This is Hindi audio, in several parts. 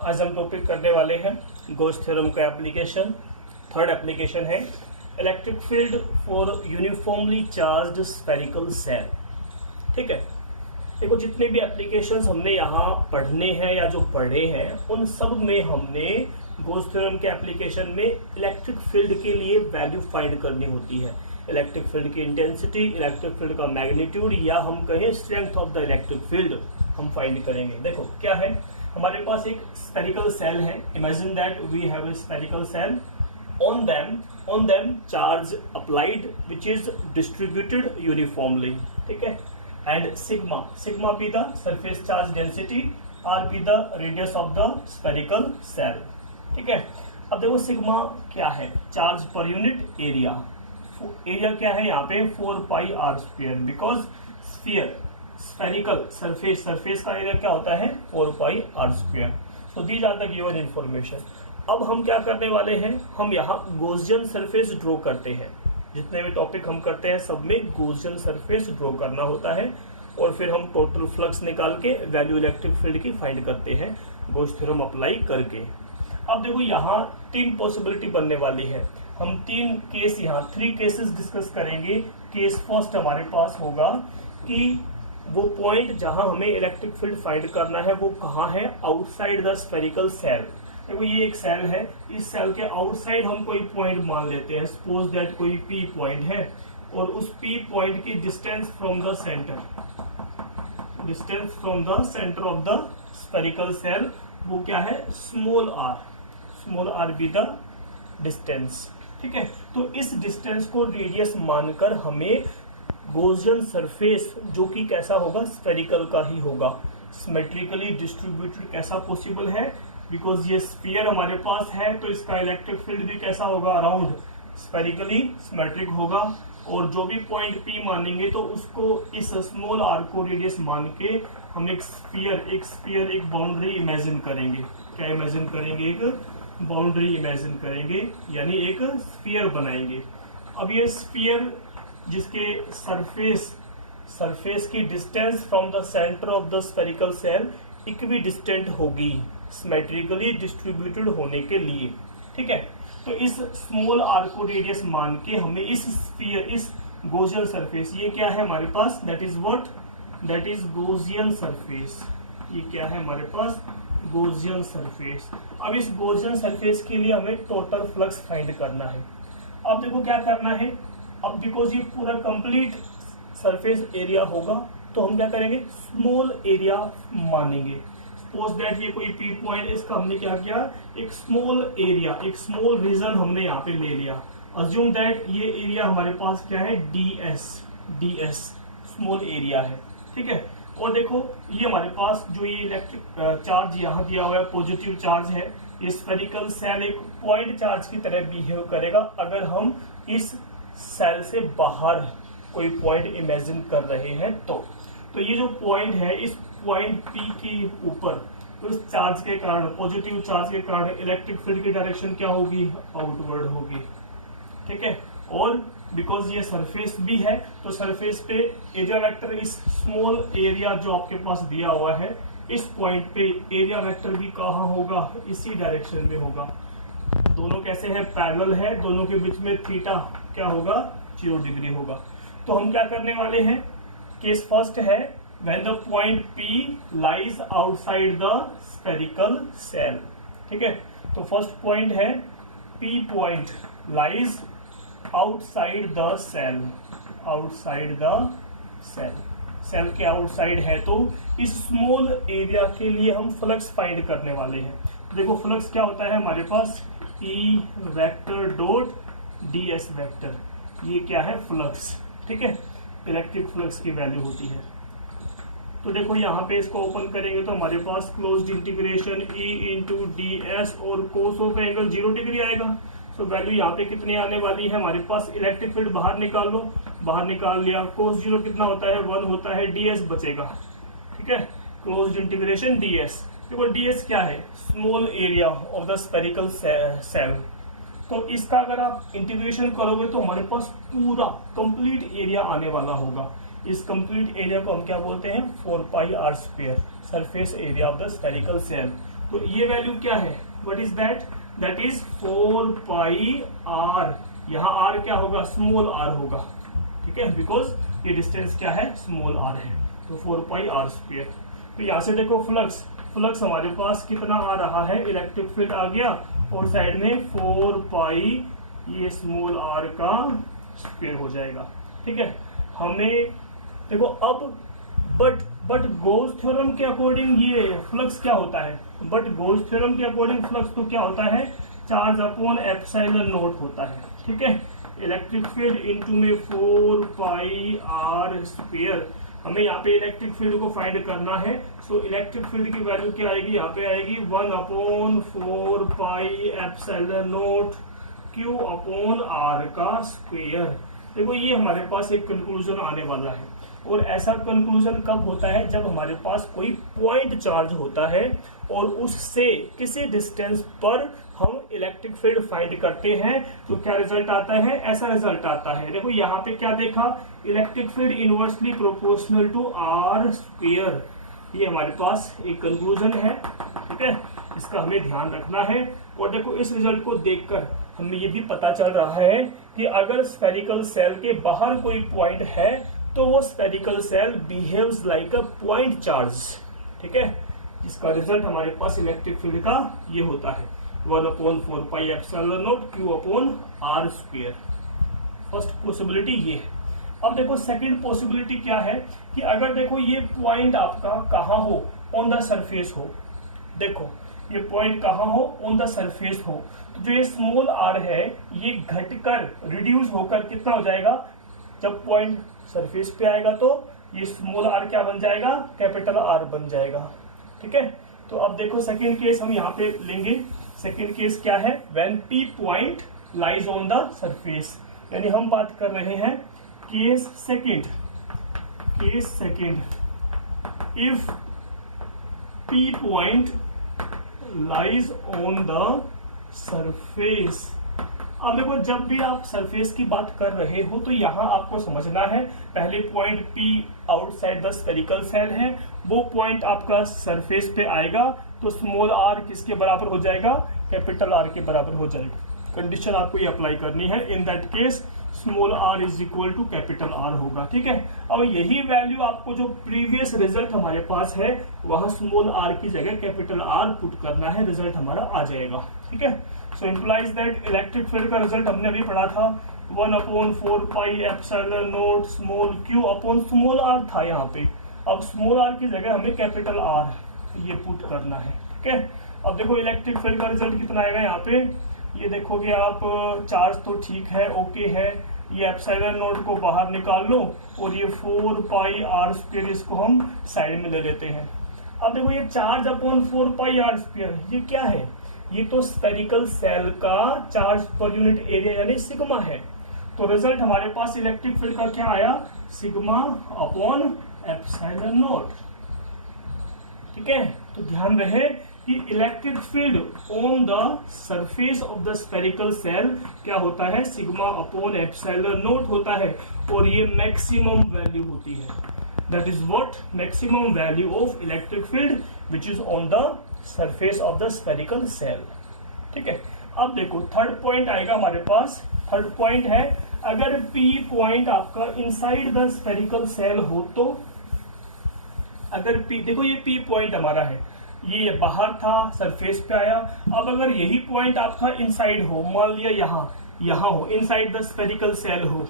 आज हम टॉपिक करने वाले हैं गॉस थ्योरम का एप्लीकेशन। थर्ड एप्लीकेशन है electric field for uniformly charged spherical shell. ठीक है, देखो जितने भी एप्लीकेशंस हमने यहाँ पढ़ने हैं या जो पढ़े हैं उन सब में हमने गॉस थ्योरम के एप्लीकेशन में इलेक्ट्रिक फील्ड के लिए वैल्यू फाइंड करनी होती है। इलेक्ट्रिक फील्ड की इंटेंसिटी, इलेक्ट्रिक फील्ड का मैग्नीट्यूड या हम कहें strength of the electric field हम फाइंड करेंगे। देखो क्या है, हमारे पास एक स्फेरिकल सेल है। Imagine that we have a spherical shell, on them charge applied which is distributed uniformly, ठीक है, and sigma be the surface charge density, r be the radius of the spherical cell, ठीक है। अब देखो सिग्मा क्या है, charge per unit area. Area क्या है यहाँ पे 4 pi r square, because spherical surface का एरिया क्या होता है 4 pi r square. So these are the given information. अब हम क्या करने वाले हैं, हम यहाँ गॉसियन सरफेस ड्रॉ करते हैं। जितने भी टॉपिक हम करते हैं सब में गॉसियन सरफेस ड्रॉ करना होता है और फिर हम टोटल फ्लक्स निकाल के वैल्यू इलेक्ट्रिक फील्ड की फाइंड करते हैं गॉस थ्योरम अप्लाई करके। अब देखो यहाँ 3 पॉसिबिलिटी बनने वाली है। हम 3 केस यहाँ 3 केसेस डिस्कस करेंगे। केस फर्स्ट हमारे पास होगा कि वो पॉइंट जहां हमें इलेक्ट्रिक फील्ड फाइंड करना है वो कहाँ है, आउटसाइड द स्फेरिकल सेल। देखो ये एक सेल है, इस सेल के आउटसाइड हम कोई पॉइंट मान लेते हैं। सपोज दैट कोई पी पॉइंट है और उस पी पॉइंट की distance from the centre of the spherical cell वो क्या है, small R be the distance, ठीक है। तो इस डिस्टेंस को रेडियस मानकर हमें गॉसियन सरफेस जो कि कैसा होगा, स्फेरिकल का ही होगा, सिमेट्रिकली डिस्ट्रीब्यूटेड। कैसा पॉसिबल है, बिकॉज ये स्फीयर हमारे पास है तो इसका इलेक्ट्रिक फील्ड भी कैसा होगा, अराउंड स्फेरिकली सिमेट्रिक होगा। और जो भी पॉइंट पी मानेंगे तो उसको इस स्मॉल आर को रेडियस मान के हम एक स्फीयर एक बाउंड्री इमेजिन करेंगे। क्या इमेजिन करेंगे, एक बाउंड्री इमेजिन करेंगे, यानी एक स्फीयर बनाएंगे। अब ये स्फीयर जिसके सरफेस की distance from the centre of the spherical cell equi distant होगी सिमेट्रिकली डिस्ट्रीब्यूटेड होने के लिए, ठीक है। तो इस स्मॉल आर को रेडियस मान के हमें इस स्फीयर, इस गॉसियन सरफेस, ये क्या है हमारे पास, दैट इज गॉसियन सरफेस। ये क्या है हमारे पास, गॉसियन सरफेस। अब इस गॉसियन सरफेस के लिए हमें टोटल फ्लक्स फाइंड करना है। अब देखो क्या करना है, अब बिकॉज ये पूरा कंप्लीट सरफेस एरिया होगा तो हम क्या करेंगे, स्मॉल एरिया मानेंगे। सपोज दैट ये कोई पी पॉइंट है, इसका हमने क्या किया, एक स्मॉल एरिया, एक स्मॉल रीजन हमने यहाँ पे ले लिया। अज्यूम दैट ये एरिया हमारे पास क्या है, ds स्मॉल एरिया है, ठीक है। और देखो ये हमारे पास जो ये इलेक्ट्रिक चार्ज यहाँ दिया हुआ है, पॉजिटिव चार्ज है। ये स्फेरिकल सेल एक पॉइंट चार्ज की तरह बिहेव करेगा अगर हम इस सेल से बाहर कोई पॉइंट इमेजिन कर रहे हैं तो ये जो पॉइंट है, इस पॉइंट पी के ऊपर तो इस चार्ज के कारण, पॉजिटिव चार्ज के कारण इलेक्ट्रिक फील्ड की डायरेक्शन क्या होगी, आउटवर्ड होगी, ठीक है। और बिकॉज ये सरफेस भी है तो सरफेस पे एरिया वेक्टर, इस स्मॉल एरिया जो आपके पास दिया हुआ है इस पॉइंट पे एरिया वेक्टर भी कहाँ होगा, इसी डायरेक्शन में होगा। दोनों कैसे हैं, पैरेलल है, दोनों के बीच में थीटा क्या होगा, 0 डिग्री होगा। तो हम क्या करने वाले हैं, केस फर्स्ट है when the point P lies outside the spherical shell, ठीक है। तो फर्स्ट पॉइंट है P point lies outside the shell के आउटसाइड है तो इस स्मॉल एरिया के लिए हम फ्लक्स फाइंड करने वाले हैं। देखो फ्लक्स क्या होता है हमारे पास, E vector dot ds vector, ये क्या है फ्लक्स, ठीक है, इलेक्ट्रिक फ्लक्स की वैल्यू होती है। तो देखो यहाँ पे इसको ओपन करेंगे तो हमारे पास closed integration E into ds और कोस ऑफ एंगल 0 डिग्री आएगा। तो वैल्यू यहाँ पे कितनी आने वाली है हमारे पास, इलेक्ट्रिक फील्ड बाहर निकाल लो, बाहर निकाल लिया, कोस 0 कितना होता है, 1 होता है, ds बचेगा, ठीक है, क्लोज्ड इंटीग्रेशन ds। देखो ds क्या है, small area of the spherical shell. तो इसका अगर आप इंटीग्रेशन करोगे तो हमारे पास पूरा कंप्लीट एरिया आने वाला होगा। इस कंप्लीट एरिया को हम क्या बोलते हैं, 4 pi r square, surface area of the spherical shell. तो ये वैल्यू क्या है, what is that, that is 4 pi r. यहाँ आर क्या होगा, स्मॉल आर होगा, ठीक है, बिकॉज ये डिस्टेंस क्या है, स्मॉल आर है, तो 4 पाई आर स्क्वायर। तो यहाँ से देखो फ्लक्स हमारे पास कितना आ रहा है, इलेक्ट्रिक फील्ड आ गया और साइड में 4 पाई ये स्मॉल आर का स्क्वायर हो जाएगा, ठीक है। हमें देखो अब बट गॉस थ्योरम के अकॉर्डिंग ये फ्लक्स क्या होता है, बट गॉस थ्योरम के अकॉर्डिंग फ्लक्स तो क्या होता है, चार्ज अपॉन एप्सिलॉन नॉट होता है, ठीक है। इलेक्ट्रिक फील्ड इनटू में 4 पाई आर स्क्वायर। हमें यहाँ पे इलेक्ट्रिक फील्ड को फाइंड करना है, सो इलेक्ट्रिक फील्ड की वैल्यू क्या आएगी, यहाँ पे आएगी 1/4 pi epsilon naught q upon r का स्क्वायर। देखो ये हमारे पास एक कंक्लूजन आने वाला है, और ऐसा कंक्लूजन कब होता है, जब हमारे पास कोई पॉइंट चार्ज होता है और उससे किसी डिस्टेंस पर हम इलेक्ट्रिक फील्ड फाइंड करते हैं, तो क्या रिजल्ट आता है, ऐसा रिजल्ट आता है। देखो यहाँ पे क्या देखा, electric field inversely proportional to r square, ये हमारे पास एक कंक्लूजन है, ठीक है, इसका हमें ध्यान रखना है। और देखो इस रिजल्ट को देखकर हमें ये भी पता चल रहा है कि अगर स्फेरिकल सेल के बाहर कोई पॉइंट है तो वो spherical shell behaves like a point charge, ठीक है, इसका रिजल्ट हमारे पास इलेक्ट्रिक फील्ड का ये होता है 1/4 pi epsilon naught q upon r square. First possibility ये है। अब देखो सेकंड पॉसिबिलिटी क्या है कि अगर देखो ये पॉइंट आपका कहाँ हो, ऑन द सरफेस हो, देखो ये पॉइंट कहाँ हो, ऑन द सरफेस हो, तो जो ये स्मॉल आर है ये घटकर रिड्यूस होकर कितना हो जाएगा, जब पॉइंट सरफेस पे आएगा तो ये स्मॉल आर क्या बन जाएगा, कैपिटल आर बन जाएगा, ठीक है। तो अब देखो सेकंड केस हम यहाँ पे लेंगे। सेकंड केस क्या है, when P point lies on the surface, यानी हम बात कर रहे हैं case second, if P point lies on the surface. अब देखो जब भी आप सरफेस की बात कर रहे हो तो यहाँ आपको समझना है, पहले point P outside the spherical shell है, वो पॉइंट आपका सरफेस पे आएगा तो स्मॉल आर किसके बराबर हो जाएगा, कैपिटल आर के बराबर हो जाएगा। कंडीशन आपको ये अप्लाई करनी है, in that case small r is equal to capital r होगा, ठीक है। अब यही वैल्यू आपको जो प्रीवियस रिजल्ट हमारे पास है वहां स्मॉल आर की जगह कैपिटल आर पुट करना है, रिजल्ट हमारा आ जाएगा, ठीक है। So implies that electric field का रिजल्ट हमने अभी पढ़ा था 1/4 pi epsilon naught small q upon small r था यहाँ पे, अब स्मॉल आर की जगह हमें कैपिटल आर ये पुट करना है, ठीक है। अब देखो इलेक्ट्रिक फील्ड का रिजल्ट कितना आएगा यहाँ पे, ये देखोगे आप चार्ज तो ठीक है, ओके है, ये एप्सिलॉन नॉट को बाहर निकाल लो और ये 4 पाई आर स्क्वायर इसको हम साइड में ले लेते हैं। अब देखो ये charge upon 4 pi r square ये क्या है, ये तो स्फेरिकल सेल का चार्ज पर यूनिट एरिया यानी सिग्मा है। तो रिजल्ट हमारे पास इलेक्ट्रिक फील्ड का क्या आया, सिग्मा अपॉन एप्सिलॉन नॉट, ठीक है। तो ध्यान रहे कि electric field on the surface of the spherical cell क्या होता है, सिग्मा अपॉन एप्सिलॉन नॉट होता है, और ये मैक्सिमम वैल्यू होती है, that is what maximum value of electric field which is on the surface of the spherical shell, ठीक है। अब देखो थर्ड पॉइंट आएगा हमारे पास, थर्ड पॉइंट है अगर P पॉइंट आपका इनसाइड द स्फेरिकल सेल हो, तो अगर P देखो ये P पॉइंट हमारा है, ये बाहर था सरफेस पे आया, अब अगर यही पॉइंट आपका इनसाइड हो, मान लिया यहाँ हो, इनसाइड द स्फेरिकल सेल हो,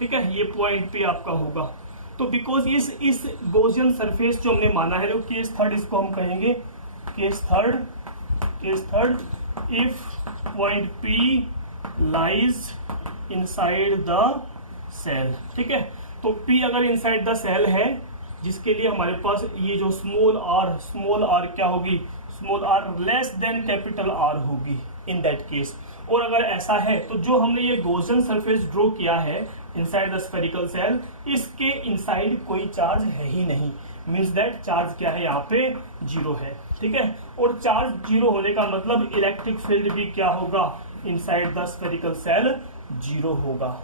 ठीक है, ये पॉइंट P आपका होगा, तो बिकॉज इस गॉसियन सरफेस जो हमने माना है, केस थर्ड इसको हम कहेंगे, case third if point P lies inside the shell, ठीक है। तो P अगर इनसाइड द सेल है, जिसके लिए हमारे पास ये जो स्मॉल आर क्या होगी, small r less than capital r होगी इन दैट केस। और अगर ऐसा है तो जो हमने ये गॉसियन सरफेस ड्रॉ किया है इनसाइड द स्फेरिकल सेल, इसके इनसाइड कोई चार्ज है ही नहीं, मीन्स दैट चार्ज क्या है यहाँ पे, जीरो है, ठीक है। और चार्ज जीरो होने का मतलब इलेक्ट्रिक फील्ड भी क्या होगा, inside the spherical cell zero होगा,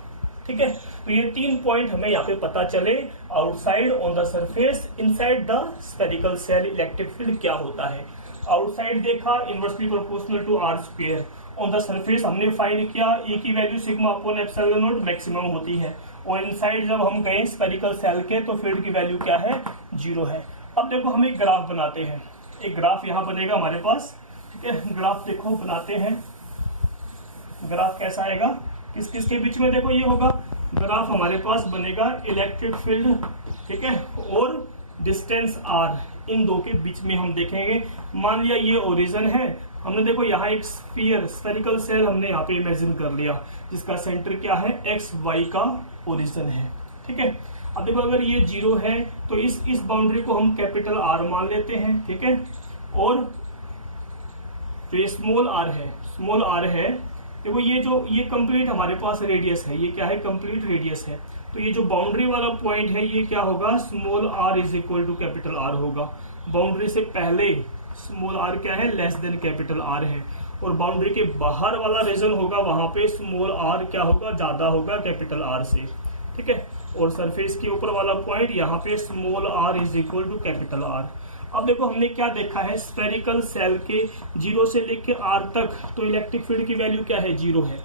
ठीक है। तो ये 3 पॉइंट हमें यहाँ पे पता चले, outside, on the surface, inside the spherical shell electric field क्या होता है। आउटसाइड देखा inversely proportional to r square, on the surface हमने फाइंड किया ए की value sigma upon epsilon naught maximum होती है, और इनसाइड जब हम गए स्फेरिकल सेल के तो फील्ड की वैल्यू क्या है, 0 है। अब देखो हम एक ग्राफ बनाते हैं, एक ग्राफ यहाँ बनेगा हमारे पास, ठीक है। ग्राफ देखो बनाते हैं, ग्राफ कैसा आएगा, किस किस के बीच में, देखो ये होगा ग्राफ हमारे पास बनेगा इलेक्ट्रिक फील्ड, ठीक है, और डिस्टेंस आर, इन दो के बीच में हम देखेंगे। मान लिया ये ओरिजिन है, हमने देखो यहाँ एक स्फीयर स्फेरिकल सेल हमने यहाँ पे इमेजिन कर लिया, जिसका सेंटर क्या है, एक्स वाई का ओरिजिन है, ठीक है। अब देखो अगर ये 0 है तो इस बाउंड्री को हम कैपिटल आर मान लेते हैं, ठीक है, और तो ये स्मॉल आर है, देखो ये कंप्लीट हमारे पास रेडियस है, ये क्या है, कंप्लीट रेडियस है। तो ये जो बाउंड्री वाला पॉइंट है ये क्या होगा, small r is equal to capital r होगा। बाउंड्री से पहले स्मॉल आर क्या है, लेस देन कैपिटल आर है, और बाउंड्री के बाहर वाला रीजन होगा वहां पे स्मॉल आर क्या होगा, ज्यादा होगा कैपिटल आर से, ठीक है। और सरफेस के ऊपर वाला पॉइंट यहाँ पे small r is equal to capital r. अब देखो हमने क्या देखा है, स्फेरिकल सेल के 0 से लेके आर तक तो इलेक्ट्रिक फील्ड की वैल्यू क्या है, 0 है,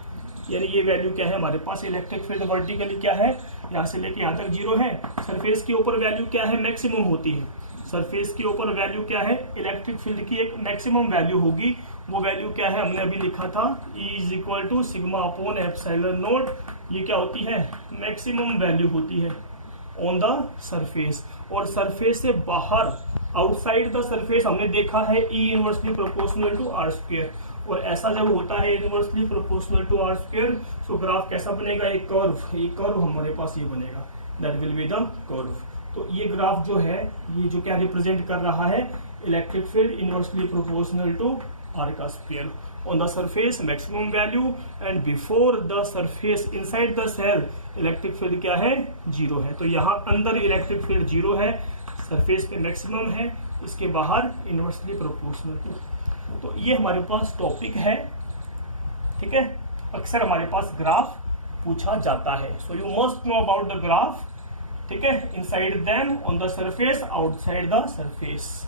यानी ये वैल्यू क्या है हमारे पास, इलेक्ट्रिक फील्ड वर्टिकली क्या है, यहाँ से लेके यहाँ तक 0 है। सरफेस के ऊपर वैल्यू क्या है, मैक्सिमम होती है, सरफेस के ऊपर वैल्यू क्या है, इलेक्ट्रिक फील्ड की एक मैक्सिमम वैल्यू होगी, वो वैल्यू क्या है, हमने अभी लिखा था E is equal to sigma upon epsilon naught, ये क्या होती है, मैक्सिमम वैल्यू होती है ऑन द सरफेस। और सरफेस से बाहर आउटसाइड द सरफेस हमने देखा है E inversely proportional to r square, और ऐसा जब होता है inversely proportional to r square तो ग्राफ कैसा बनेगा, एक कर्व हमारे पास ये बनेगा, that will be the curve. तो ये ग्राफ जो है, ये जो क्या रिप्रेजेंट कर रहा है, electric field inversely proportional to r का square on the surface maximum value, and before the surface inside the shell electric field क्या है, 0 है। तो यहाँ अंदर इलेक्ट्रिक फील्ड 0 है, सरफेस पे मैक्सिमम है, इसके बाहर इनवर्सली प्रोपोर्शनल टू। तो ये हमारे पास टॉपिक है, ठीक है। अक्सर हमारे पास ग्राफ पूछा जाता है, so you must know about the graph, ठीक है, inside them, on the surface, outside the surface.